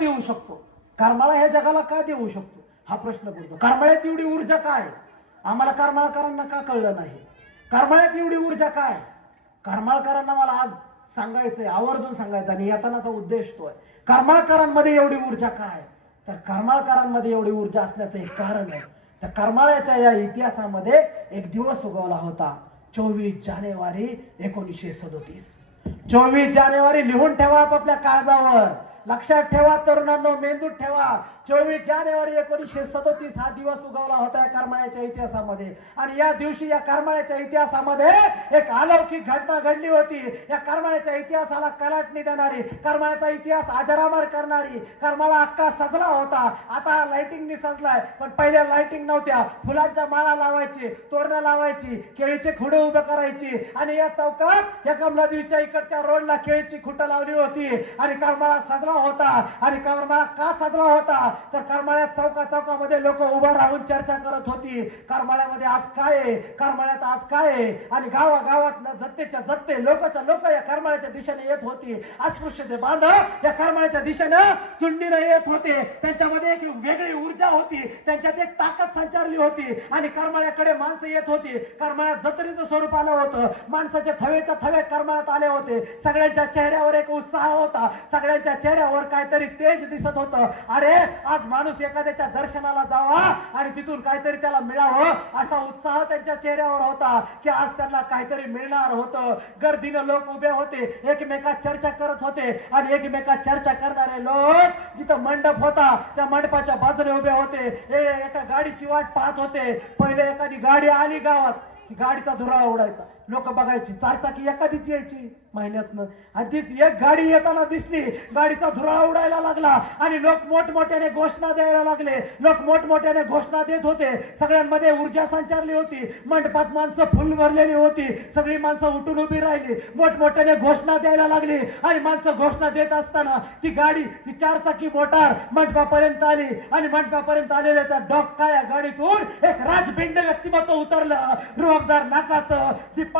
देऊ शकतो? करमाळा ह्या जगाला का देऊ शकतो? हा प्रश्न पडतो. करमाळ्यात एवढी ऊर्जा काय? आम्हाला करमाळकरांना का कळलं नाही? करमाळ्यात एवढी ऊर्जा काय? करमाळकरांना मला आज सांगायचंय आवर्जून सांगायचं आणि येतानाचा उद्देश तो आहे. करमाळकरांमध्ये एवढी ऊर्जा काय? तर करमाळकरांमध्ये एवढी ऊर्जा असण्याचं एक कारण आहे. तर करमाळ्याच्या या इतिहासामध्ये एक दिवस उगवला होता. चोवीस जानेवारी एकोणीसशे सदोतीस. चोवीस जानेवारी लिहून ठेवा आपापल्या काळजावर. लक्षात ठेवा तरुणांनो मेंदूत ठेवा. चोवीस जानेवारी एकोणीसशे सदोतीस हा दिवस उगवला होता या करमाळ्याच्या इतिहासामध्ये. आणि या दिवशी या करमाळ्याच्या इतिहासामध्ये एक अलौकिक घटना घडली होती. या करमाळ्याच्या इतिहासाला कलाटणी देणारी करमाळ्याचा इतिहास आजरामर करणारी करमाळा अक्का सजला होता. आता लाइटिंगनी सजलाय पण पहिल्या लाइटिंग नव्हत्या. फुलांच्या माळा लावायची तोरणं लावायची केळीचे खुडे उभे करायची. आणि या चौकात या कमलादेवीच्या इकडच्या रोडला केळीची खुटं लावली होती. आणि करमाळा सजला होता. आणि करमाळा का सजला होता? तर करमाळ्यात चौका चौकामध्ये लोक उभं राहून चर्चा करत होती. करमाळ्यामध्ये आज काय आहे? करमाळ्यात आज काय आहे? आणि गावा गावात जत्तेच्या जत्ते लोकांच्या लोक या करमाळ्याच्या दिशेने येत होती. अस्पृश्यते बांधव या करमाळ्याच्या दिशेनं चुंडीनं येत होते. त्यांच्यामध्ये एक वेगळी ऊर्जा होती. त्यांच्यात एक ताकद संचारली होती. आणि करमाळ्याकडे माणसं येत होती. करमाळ्यात जत्रेचं स्वरूप आलं होतं. माणसाच्या थवेच्या थवे करमाळ्यात आले होते. सगळ्यांच्या चेहऱ्यावर एक उत्साह होता. सगळ्यांच्या चेहऱ्यावर काहीतरी तेज दिसत होतं. अरे आज माणूस एखाद्याच्या दर्शनाला जावा आणि तिथून काहीतरी त्याला मिळावं असा उत्साह त्यांच्या चेहऱ्यावर होता की आज त्यांना काहीतरी मिळणार होतं. गर्दीनं लोक उभे होते एकमेकात चर्चा करत होते आणि एकमेकात चर्चा करणारे लोक जिथं मंडप होता त्या मंडपाच्या बाजूने उभे होते. हे एका गाडीची वाट पाहत होते. पहिले एखादी गाडी आली गावात गाडीचा धुराळा उडायचा. लोक बघायची चारचाकी एखादीच यायची महिन्यातनं. आणि ती एक गाडी येताना दिसली गाडीचा धुराळा उडायला लागला आणि लोक मोठमोठ्याने घोषणा द्यायला लागले. लोक मोठमोठ्याने घोषणा देत होते. सगळ्यांमध्ये ऊर्जा संचारली होती. मंडपात माणसं फुल भरलेली होती. सगळी माणसं उठून उभी राहिली. मोठमोठ्याने घोषणा द्यायला लागली. आणि माणसं घोषणा देत असताना ती गाडी ती चारचाकी मोटार मंडपापर्यंत आली. आणि मंडपापर्यंत आलेल्या त्या डॉक काळ्या गाडीतून एक राजभिंड व्यक्तिमत्व उतरलं. रुबाबदार नाकाचं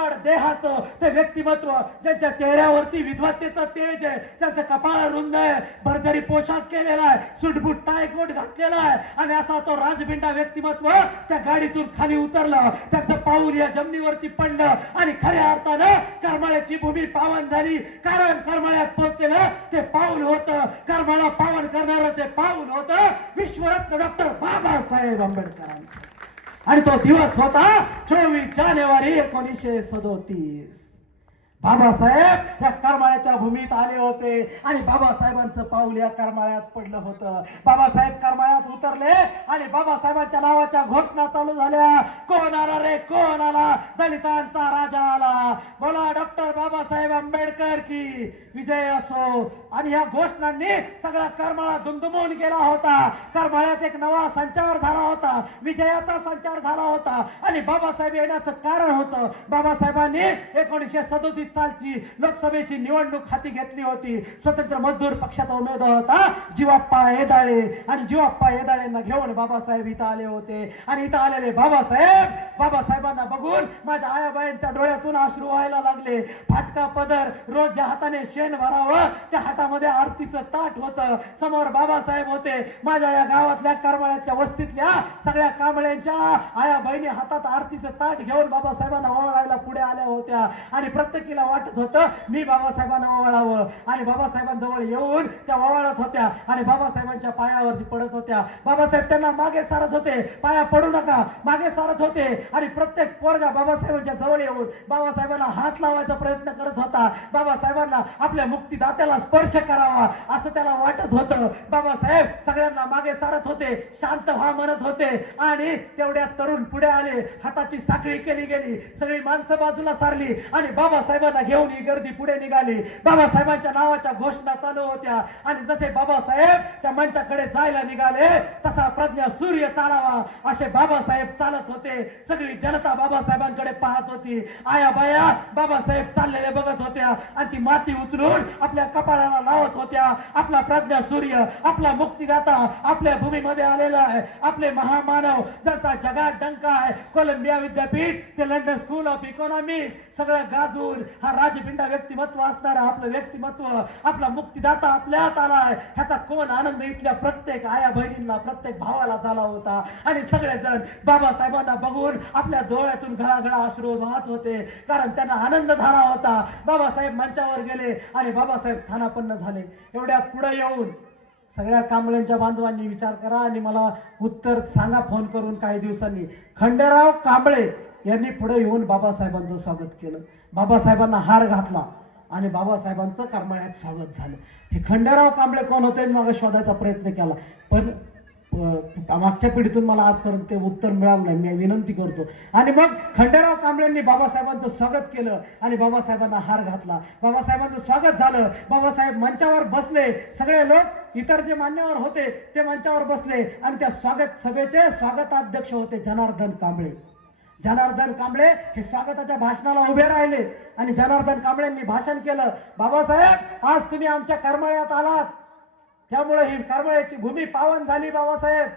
दिपाड देहाचं ते व्यक्तिमत्व ज्यांच्या चेहऱ्यावरती विद्वत्तेचं तेज आहे त्यांचं कपाळ रुंद आहे भरजरी पोशाख केलेला आहे सुटबुट टायकोट घातलेला आहे आणि असा तो राजबिंडा व्यक्तिमत्व त्या गाडीतून खाली उतरलं त्यांचं पाऊल या जमिनीवरती पडलं आणि खऱ्या अर्थानं करमाळ्याची भूमी पावन झाली. कारण करमाळ्यात पोहोचलेलं ते पाऊल होतं. करमाळा पावन करणारं ते पाऊल होतं. विश्वरत्न डॉक्टर बाबासाहेब आंबेडकरांचं. आणि तो दिवस होता चोवीस जानेवारी एकोणीसशे सदोतीस. बाबासाहेब या करमाळ्याच्या भूमीत आले होते आणि बाबासाहेबांचं पाऊल या करमाळ्यात पडलं होतं. बाबासाहेब करमाळ्यात उतरले आणि बाबासाहेबांच्या नावाच्या घोषणा चालू झाल्या. कोण आला रे? कोण आला? दलितांचा राजा आला. बोला डॉक्टर बाबासाहेब आंबेडकर की विजय असो. आणि या घोषणांनी सगळा करमाळा दुमदुमून गेला होता. करमाळ्यात एक नवा संचार झाला होता. विजयाचा संचार झाला होता. आणि बाबासाहेब येण्याचं कारण होतं. बाबासाहेबांनी एकोणीसशे सदोतीस सालची लोकसभेची निवडणूक हाती घेतली होती. स्वतंत्र मजदूर पक्षाचा उमेदवार होता. जीवाप्पा येदाळे. आणि जीवाप्पा येदाळेंना घेऊन बाबासाहेब इथं आले होते. आणि इथं आलेले बाबासाहेब बाबासाहेबांना बघून माझ्या आयाबाईंच्या डोळ्यातून अश्रू व्हायला लागले. फाटका पदर रोज ज्या हाताने शेण भरावं. त्या हातामध्ये आरतीचं ताट होतं. समोर बाबासाहेब होते. माझ्या या गावातल्या करमाळ्याच्या वस्तीतल्या सगळ्या कांबळ्यांच्या आया बहिणी हातात आरतीचं ताट घेऊन बाबासाहेबांना ओवाळायला पुढे आल्या होत्या. आणि प्रत्येकीला वाटत होतं. मी बाबासाहेबांना ओवाळावं. आणि बाबासाहेबांजवळ येऊन त्या ओवाळत होत्या. आणि बाबासाहेबांच्या पायावरती पडत होत्या. बाबासाहेब त्यांना मागे सारत होते. पाया पडू नका. मागे सारत होते. आणि प्रत्येक पोरगा बाबासाहेबांच्या जवळ येऊन बाबासाहेबांना हात लावायचा प्रयत्न करत होता. बाबासाहेबांना आपल्या मुक्तीदात्याला स्पर्श करावा असं त्याला वाटत होतं. बाबासाहेब सगळ्यांना मागे सारत होते. शांत व्हा म्हणत होते. आणि तेवढ्या तरुण पुढे आले. हाताची साखळी केली गेली. सगळी माणसं बाजूला सारली. आणि बाबासाहेबांना घेऊन ही गर्दी पुढे निघाली. बाबासाहेबांच्या नावाच्या घोषणा चालू होत्या. आणि जसे बाबासाहेब त्या मंचाकडे जायला निघाले तसा प्रज्ञा सूर्य चालावा असे बाबासाहेब चालत होते. सगळी जनता बाबासाहेबांकडे पाहत होती. आया बाया बाबासाहेब चाललेले बघत होत्या. आणि ती माती उचलून आपल्या कपाळाला लावत होत्या. आपला प्रज्ञा सूर्य आपला मुक्तिदाता आपल्या भूमीमध्ये आलेला आहे. आपले महामानव ज्यांचा जगात डंका आहे. कोलंबिया विद्यापीठ ते लंडन स्कूल ऑफ इकॉनॉमिक्स सगळं गाजून हा राजपिंडा व्यक्तिमत्व असणारा आपलं व्यक्तिमत्व आपला मुक्तिदाता आपल्यात आलाय. ह्याचा कोण आनंद इथल्या प्रत्येक आया बहिणींना प्रत्येक भावाला झाला होता. आणि सगळेजण बाबासाहेबांना बघून आपल्या डोळ्यातून घळाघळा अश्रू वाहत होते. कारण त्यांना आनंद झाला होता. बाबासाहेब मंचावर गेले आणि बाबासाहेब स्थानापन्न झाले. एवढ्यात पुढे येऊन सगळ्या कांबळ्यांच्या बांधवांनी विचार करा आणि मला उत्तर सांगा फोन करून काही दिवसांनी. खंडेराव कांबळे यांनी पुढे येऊन बाबासाहेबांचं स्वागत केलं. बाबासाहेबांना हार घातला आणि बाबासाहेबांचं करमाळ्यात स्वागत झालं. हे खंडेराव कांबळे कोण होते? मग शोधायचा प्रयत्न केला. पण मागच्या पिढीतून मला आजपर्यंत ते उत्तर मिळालं नाही. मी विनंती करतो. आणि मग खंडेराव कांबळेंनी बाबासाहेबांचं स्वागत केलं आणि बाबासाहेबांना हार घातला. बाबासाहेबांचं स्वागत झालं. बाबासाहेब मंचावर बसले. सगळे लोक इतर जे मान्यवर होते ते मंचावर बसले आणि त्या स्वागत सभेचे स्वागताध्यक्ष होते जनार्दन कांबळे. जनार्दन कांबळे हे स्वागताच्या भाषणाला उभे राहिले. आणि जनार्दन कांबळेंनी भाषण केलं बाबासाहेब आज तुम्ही आमच्या करमळ्यात आलात. त्यामुळे ही करमळ्याची भूमी पावन झाली बाबासाहेब.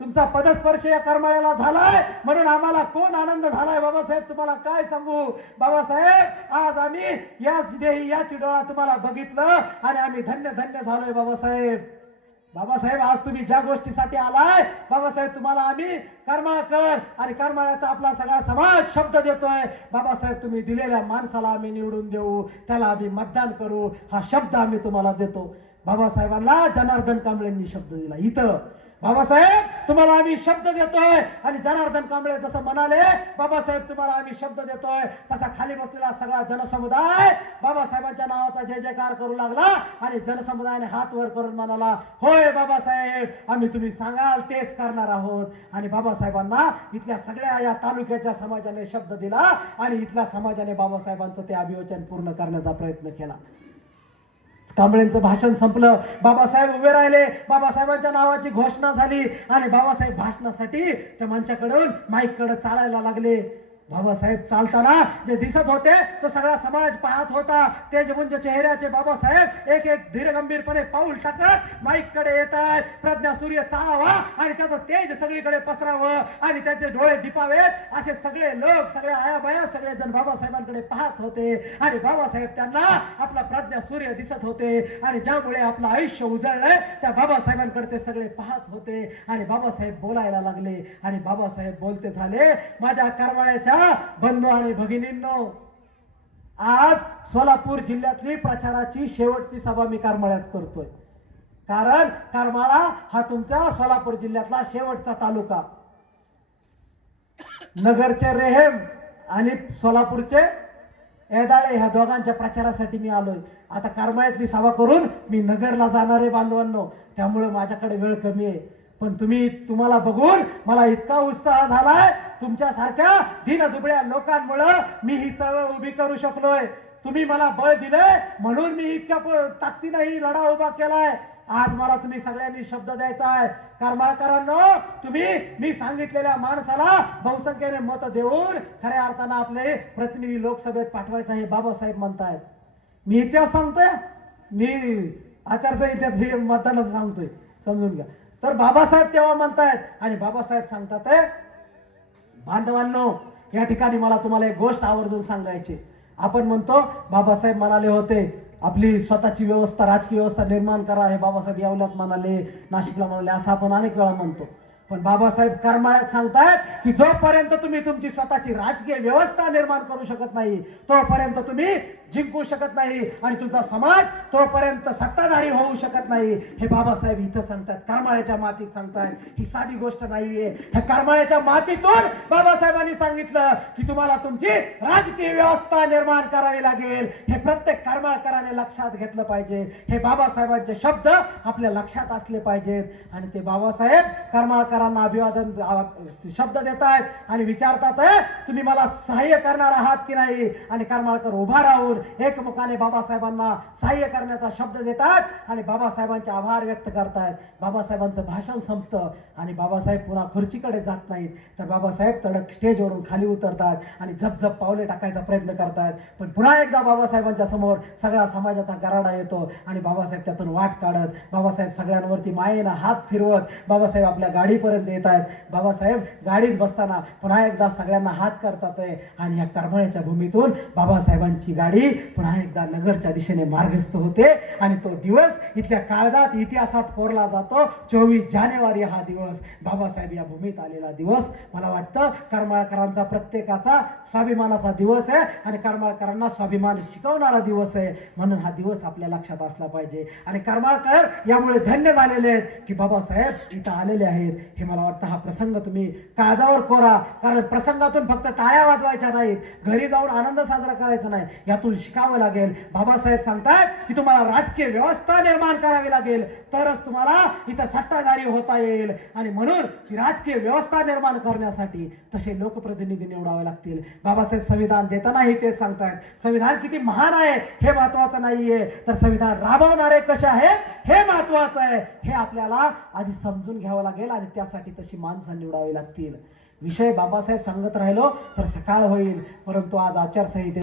तुमचा पदस्पर्श या करमाळ्याला झालाय. म्हणून आम्हाला कोण आनंद झालाय बाबासाहेब? तुम्हाला काय सांगू? बाबासाहेब आज आम्ही या देही याची डोळा तुम्हाला बघितलं आणि आम्ही धन्य धन्य झालोय बाबासाहेब. बाबासाहेब आज तुम्ही ज्या गोष्टीसाठी आलाय बाबासाहेब तुम्हाला आम्ही करमाळकर आणि करमाळ्याचा आपला सगळा समाज शब्द देतोय. बाबासाहेब तुम्ही दिलेल्या माणसाला आम्ही निवडून देऊ. त्याला आम्ही मतदान करू. हा शब्द आम्ही तुम्हाला देतो. बाबासाहेबांना जनार्दन कांबळेंनी शब्द दिला. इथं बाबासाहेब तुम्हाला आम्ही शब्द देतोय. आणि जनार्दन कांबळे जसं म्हणाले बाबासाहेब तुम्हाला आम्ही शब्द देतोय. तसा खाली बसलेला सगळा जनसमुदाय बाबासाहेबांच्या नावाचा जय जयकार करू लागला आणि जनसमुदायाने हात वर करून म्हणाला होय बाबासाहेब आम्ही तुम्ही सांगाल तेच करणार आहोत. आणि बाबासाहेबांना इथल्या सगळ्या या तालुक्याच्या समाजाने शब्द दिला आणि इथल्या समाजाने बाबासाहेबांचं ते अभिवचन पूर्ण करण्याचा प्रयत्न केला. कांबळेंचं भाषण संपलं. बाबासाहेब उभे राहिले. बाबासाहेबांच्या नावाची घोषणा झाली. आणि बाबासाहेब भाषणासाठी त्या मंचाकडून माईककडे चालायला लागले. बाबासाहेब चालताना जे दिसत होते तो सगळा समाज पाहत होता. तेजमुंज चेहऱ्याचे बाबासाहेब एक एक धीरगंभीरपणे पाऊल टाकत माईककडे येत आहेत प्रज्ञा सूर्य चालावा आणि त्याचं तेज सगळीकडे पसरावं आणि त्याचे डोळे दिपावेत. असे सगळे लोक सगळ्या आयाबाया सगळे जण बाबासाहेबांकडे पाहत होते. आणि बाबासाहेब त्यांना आपला प्रज्ञा सूर्य दिसत होते. आणि ज्यामुळे आपलं आयुष्य उजळलंय त्या बाबासाहेबांकडे ते सगळे पाहत होते. आणि बाबासाहेब बोलायला लागले. आणि बाबासाहेब बोलते झाले माझ्या माझ्या बंधू आणि भगिनींनो आज सोलापूर जिल्ह्यातली प्रचाराची शेवटची सभा मी करमाळ्यात करतोय. कारण करमाळा हा तुमचा सोलापूर जिल्ह्यातला शेवटचा तालुका. नगरचे रेहेम आणि सोलापूरचे एदाळे ह्या दोघांच्या प्रचारासाठी मी आलोय. आता करमाळ्यातली सभा करून मी नगरला जाणारे बांधवांनो. त्यामुळे माझ्याकडे वेळ कमी आहे. पण तुम्ही तुम्हाला बघून मला इतका उत्साह झालाय. तुमच्यासारख्या दीनदुबळ्या लोकांमुळं मी ही चळवळ उभी करू शकलोय. तुम्ही मला बळ दिलंय म्हणून मी इतक्या ताकदीनं ही लढा उभा केलाय. आज मला तुम्ही सगळ्यांनी शब्द द्यायचा आहे. करमाळकरांनो तुम्ही मी सांगितलेल्या माणसाला बहुसंख्येने मत देऊन खऱ्या अर्थानं आपले प्रतिनिधी लोकसभेत पाठवायचं हे बाबासाहेब म्हणतायत. मी इतिहास सांगतोय मी आचारसंहितेत हे मतदानाचं सांगतोय. समजून घ्या. तर बाबासाहेब तेव्हा म्हणतायत आणि बाबासाहेब सांगतात बांधवांनो या ठिकाणी मला तुम्हाला एक गोष्ट आवर्जून सांगायची आपण म्हणतो बाबासाहेब म्हणाले होते आपली स्वतःची व्यवस्था राजकीय व्यवस्था निर्माण करा हे बाबासाहेब यावल्यात म्हणाले नाशिकला म्हणाले असं आपण अनेक वेळा म्हणतो. पण बाबासाहेब करमाळ्यात सांगतायत की जोपर्यंत तुम्ही तुमची स्वतःची राजकीय व्यवस्था निर्माण करू शकत नाही तोपर्यंत तुम्ही जिंकू शकत नाही आणि तुमचा समाज तोपर्यंत सत्ताधारी होऊ शकत नाही. हे बाबासाहेब इथं सांगतात करमाळ्याच्या मातीत सांगतायत. ही साधी गोष्ट नाहीये. ह्या करमाळ्याच्या मातीतून बाबासाहेबांनी सांगितलं की तुम्हाला तुमची राजकीय व्यवस्था निर्माण करावी लागेल. हे प्रत्येक करमाळकराने लक्षात घेतलं पाहिजे. हे बाबासाहेबांचे शब्द आपल्या लक्षात असले पाहिजेत आणि ते बाबासाहेब करमाळकरांना अभिवादन शब्द देत आहेत आणि विचारतात तुम्ही मला सहाय्य करणार आहात की नाही? आणि करमाळकर उभा राहून एकमुखाने बाबासाहेबांना सहाय्य करण्याचा शब्द देतात आणि बाबासाहेबांचे आभार व्यक्त करतायत. बाबासाहेबांचं भाषण संपतं आणि बाबासाहेब पुन्हा खुर्चीकडे जात नाहीत. तर बाबासाहेब तडक स्टेजवरून खाली उतरतात आणि झपझप पावले टाकायचा प्रयत्न करतात पण पुन्हा एकदा बाबासाहेबांच्या समोर सगळा समाजाचा गराडा येतो आणि बाबासाहेब त्यातून वाट काढत बाबासाहेब सगळ्यांवरती मायेनं हात फिरवत बाबासाहेब आपल्या गाडी गाडीपर्यंत येत आहेत. बाबासाहेब गाडीत बसताना पुन्हा एकदा सगळ्यांना हात करतात आहे. आणि या करमळ्याच्या भूमीतून बाबासाहेबांची गाडी पुन्हा एकदा नगरच्या दिशेने मार्गस्थ होते. आणि तो दिवस इथल्या काळजात इतिहासात कोरला जातो. चोवीस जानेवारी हा दिवस बाबासाहेब या भूमीत आलेला दिवस. मला वाटतं करमाळकरांचा प्रत्येकाचा स्वाभिमानाचा दिवस आहे. आणि करमाळकरांना स्वाभिमान शिकवणारा दिवस आहे. म्हणून हा दिवस आपल्या लक्षात असला पाहिजे. आणि करमाळकर यामुळे धन्य झालेले आहेत की बाबासाहेब इथं आलेले आहेत. हे मला वाटतं हा प्रसंग तुम्ही काळजावर कोरा. कारण प्रसंगातून फक्त टाळ्या वाजवायच्या नाहीत. घरी जाऊन आनंद साजरा करायचा नाही. यातून शिकावं लागेल. बाबासाहेब सांगतात की तुम्हाला राजकीय व्यवस्था निर्माण करावी लागेल. तरच तुम्हाला इथं सत्ताधारी होता येईल. आणि म्हणून ही राजकीय व्यवस्था निर्माण करण्यासाठी तसे लोकप्रतिनिधी निवडावे लागतील. बाबासाहेब संविधान देतानाही ते सांगतायत. संविधान किती महान आहे हे महत्वाचं नाहीये. तर संविधान राबवणारे कसे आहेत हे महत्वाचं आहे. हे आपल्याला आधी समजून घ्यावं लागेल आणि त्या त्यासाठी तशी माणसं निवडावी लागतील. विषय बाबासाहेब सांगत राहिलो तर सकाळ होईल. परंतु आज आचारसंहिते